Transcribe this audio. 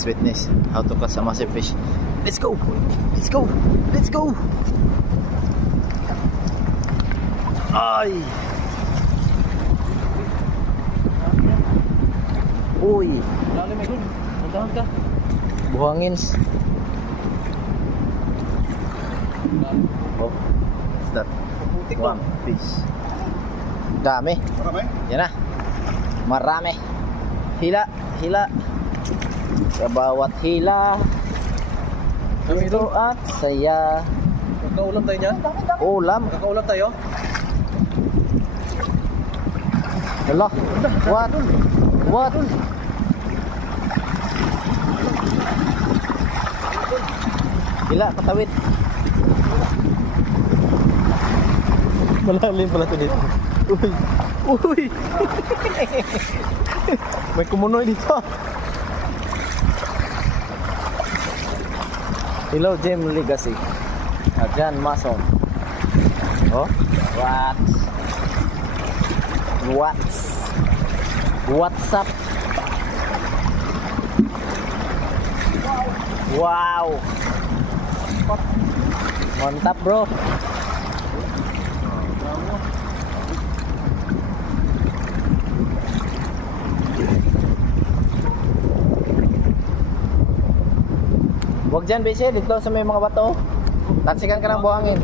God's witness. How to catch a massive fish. Let's go! Let's go! Let's go! Ay! Uy! Lalim may good. Nandahan ka. Buhangins. Lalim. Oh, what's that? Putik ba? One fish. Dami. Marami? Yan na. Marami. Hila, hila. Sa bawat hila, Kami ito doon. at saya. Magkaulam tayo niyan? Ulam. Magkaulam tayo? Hala. What? What? Hila, katawid. Malalim pala ito dito. Uy. Uy. May kumunoy dito. Hello, Jim Legacy. John Mason. Oh, what? What's up? Wow. Mantap, bro. Huwag dyan, Bese. Dito sa may mga bato. Taksikan ka ng buhangin.